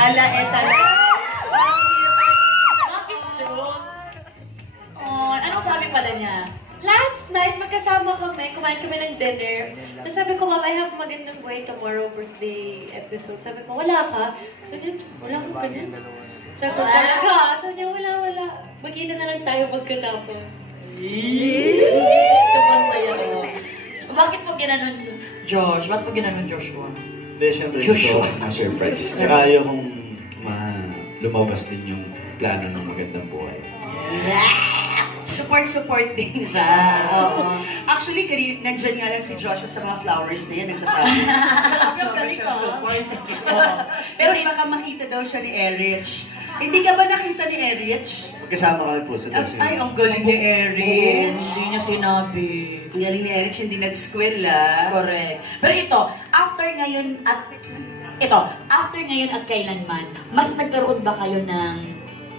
Ala, etala. Bakit, Diyos? Oh, anong sabi pala niya? Last night, magkasama kami, kumain kami ng dinner. Tapos sabi ko, Ma'am, I have magandang buhay tomorrow, birthday episode. Sabi ko, wala ka? So, niya, wala akong ganyan. Sabi ko, talaga? So, niya, wala. Magkita na lang tayo pagkatapos. Sobrang saya ko. Bakit mo ginanon, Josh? Bakit mo ginanon, Joshua? Hindi, syempre Joshua. ito ang surprise. Saka ayaw kong lumabas din yung plano ng magandang buhay. Support din siya. Oo. Actually, nandyan nga lang si Joshua sa mga flowers na yan. Sobrang siya support. Pero baka makita daw siya ni Erich. Hindi ka ba nakita ni Erich? Magkasama kami po sa Dasi. Ay, ang galing ni Erich. Hindi niya sinabi. Ang galing ni Erich, hindi nag-skwela. Correct. Pero ito, after ngayon at kailanman, mas nagkaroon ba kayo ng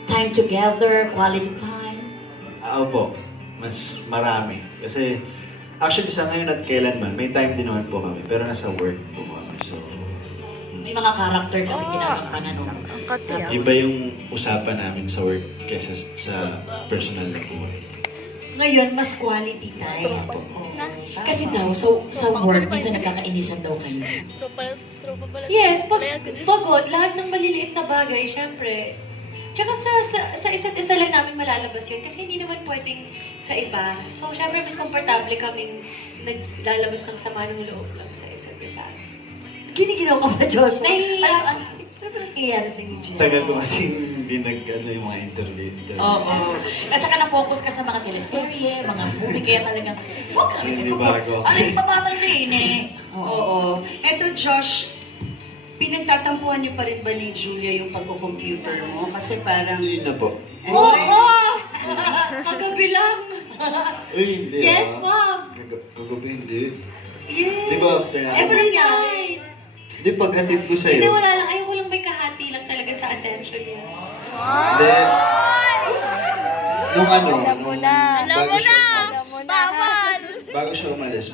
time together, quality time? Opo, mas marami. Kasi, actually sa ngayon at kailanman, may time din naman po kami. Pero nasa work po kami. So, May mga character kasi ginagawa na nung. iba yung usapan namin sa work kaysa sa personal na buhay. Ngayon, mas quality time. Kasi daw, sa work, minsan nagkakainisan daw kayo. Yes, pag pagod, lahat ng maliliit na bagay, syempre. Tsaka sa isa't isa lang namin malalabas yun kasi hindi naman pwedeng sa iba. So, syempre, mas komportable kaming naglalabas ng sama ng loob lang sa isa't isa. Giniginaw ka ba, Josh? Nahihiya. Ano ba nangyayari sa inyo, Jen? Tagal ko kasi hindi yung mga interview. Oo. At saka na-focus ka sa mga teleserye, mga movie, kaya talagang, huwag ka rin. Hindi bago. Ano yung pamatang din eh? Oo. Eto, Josh, pinagtatampuhan niyo pa rin ba ni Julia yung pagko-computer mo? Kasi parang... Hindi na po. Oo! Kagabi lang. Uy, hindi Yes, Ma'am. Kagabi hindi. Yes. Di ba after na? Every night. Di paghatid ko Hindi, sa'yo. wala lang. Ayoko lang may kahati lang talaga sa attention niya. Hindi. Nung ano, bago siya umalis. Bago siya umalis,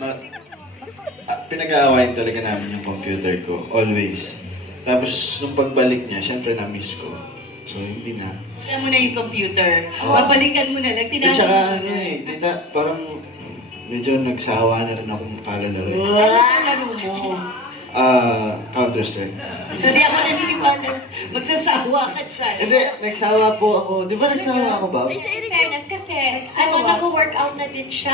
pinag-aawayan talaga namin yung computer ko, always. Tapos, nung pagbalik niya, syempre na-miss ko. So, hindi na. Alam mo na yung computer. Oo. Babalikan mo na lang. At saka, ano eh, tita, parang medyo nagsawa na rin akong kalalaro. Ano ang laro mo? Counter-Strike. Hindi ako naniniwala. Magsasawa ka dyan. Hindi, nagsawa po ako. Di ba nagsawa ako ba? In fairness, kasi Nagsawa. nag-workout na din siya.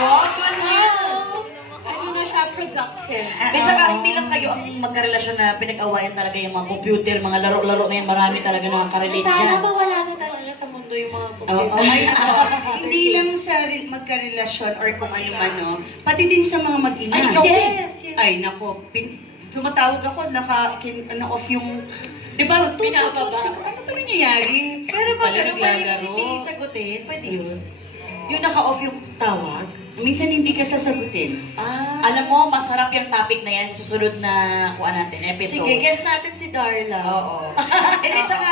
Wow! Ano na siya, productive. At saka hindi lang kayo ang magkarelasyon na pinag-awayan talaga yung mga computer, mga laro-laro na yan, marami talaga nakaka-relate Sana dyan. mawala na talaga sa mundo yung mga Oo, computer. hindi lang sa magkarelasyon or kung ano man, no? Pati din sa mga mag-ina. Ay, ikaw Yes, yes. Ay, nako. Tumatawag ako, off yung... Di ba? Pinababa. Ano ba nangyayari? Pero pag ano pa hindi sagutin, pwede yun. Yung naka-off yung tawag, minsan hindi ka sasagutin. Alam mo, masarap yung topic na yan sa susunod na kuha natin, episode. Sige, guess natin si Darla. Oo. Hindi, tsaka,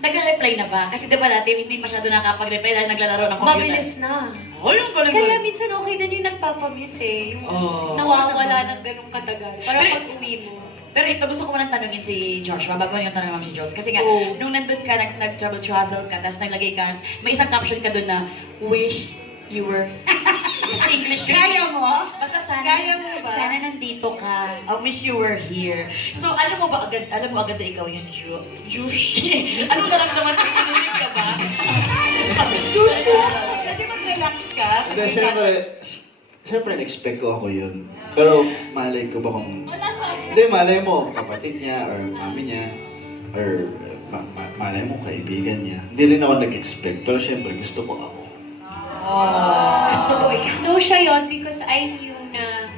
nagre-reply na ba? Kasi di ba dati, hindi masyado nakapag-reply dahil naglalaro ng computer. Mabilis na. Oh, yung galing Kaya minsan okay din yung nagpapamiss eh. Yung Oo. nawawala ng ganong katagal. Para Pero- pag-uwi mo. Pero ito, gusto ko munang tanungin si Joshua bago yung tanong naman si Josh. Kasi nga, Oo. nung nandun ka, nag-travel ka, tapos naglagay ka, may isang caption ka dun na, wish you were... Sa English yun. Kaya mo? Basta sana, Kaya mo ba? sana nandito ka. I wish you were here. So, alam mo agad na ikaw yun, Josh. Ano naramdaman mo? Kinilig ka ba? Joshua! Pwede mag-relax ka? Hindi, syempre, expect ko ako yun. Pero, malay ko ba kung... Hindi, malay mo, kapatid niya, or mami niya, or malay mo, kaibigan niya. Hindi rin ako nag-expect, pero syempre, gusto ko ako. Gusto ko ikaw. No siya yon because I knew na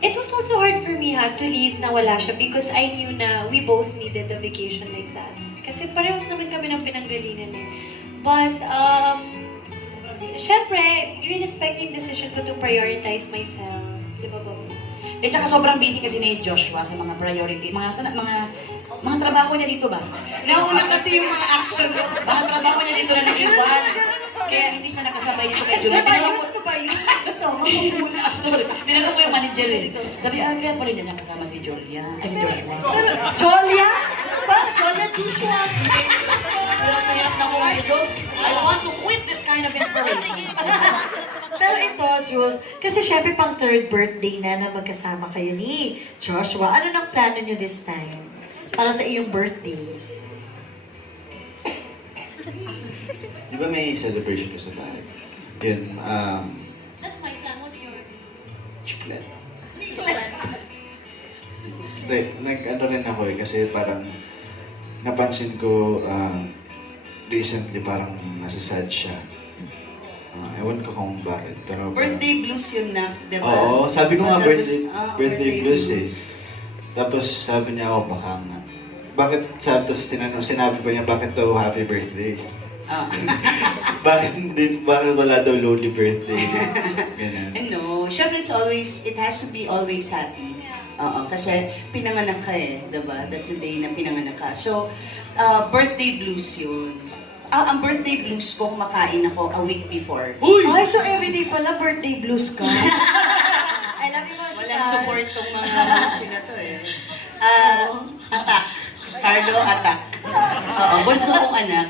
it was also hard for me to leave na wala siya because I knew na we both needed a vacation like that. Kasi parehas naman kami ng pinanggalingan eh. But, syempre, respect yung decision ko to prioritize myself. Di ba, Bob? Eh, tsaka sobrang busy kasi ni Joshua sa mga priority. Mga trabaho niya dito ba? Nauna kasi yung mga action. Mga trabaho niya dito na nag-iwan. Kaya hindi siya nakasabay dito kay Julia. Ano ba yun? Ito, mamumuna. Tinanong ko yung manager eh. Sabi, kaya pa rin niya nakasama si Julia. Ay, si Joshua. Julia? Hirap na ako, Jules. I want to quit this kind of inspiration. Pero ito, Jules, kasi syempre pang third birthday na magkasama kayo ni Joshua. Ano nang plano nyo this time? Para sa iyong birthday? Di ba may celebration ko sa bahay? Yun, That's my plan. What's yours? chiclet. Hindi, nag-ano rin ako eh, kasi parang napansin ko recently parang nasasad siya. Ewan ko kung bakit, pero... Birthday blues yun na, di ba? Oo, sabi ko nga Tapos, birthday blues eh. Tapos sabi niya ako, baka nga. Bakit, tapos sinabi ko niya, bakit daw happy birthday? Ah. bakit wala daw lonely birthday? Ganun. No, syempre it has to be always happy. Oo, kasi pinanganak ka eh, diba? That's the day na pinanganak ka. So, birthday blues yun. Ang birthday blues ko, kumakain ako a week before. Ay, so everyday pala birthday blues ka? I love you, Joshua. Walang support tong mga sina to eh. Atak. Carlo, atak. Oo, bunso kong anak.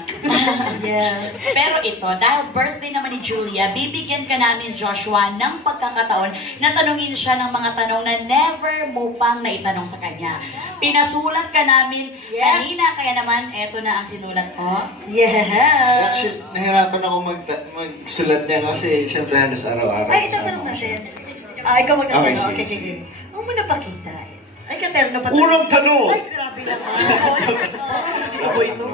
Yes. Pero ito, dahil birthday naman ni Julia, bibigyan ka namin, Joshua, ng pagkakataon na tanungin siya ng mga tanong na never mo pang naitanong sa kanya. Pinasulat ka namin Yes. kanina, kaya naman, eto na ang sinulat mo. Yes. Actually, nahirapan ako magsulat niya kasi syempre halos araw-araw. Ay, ito tanong natin. Ikaw magtatanong. Okay, Okay, sige, okay. Huwag mo napakita. Ay, katerno pa. Unang tanong! Ay, grabe naman. Ibo ito.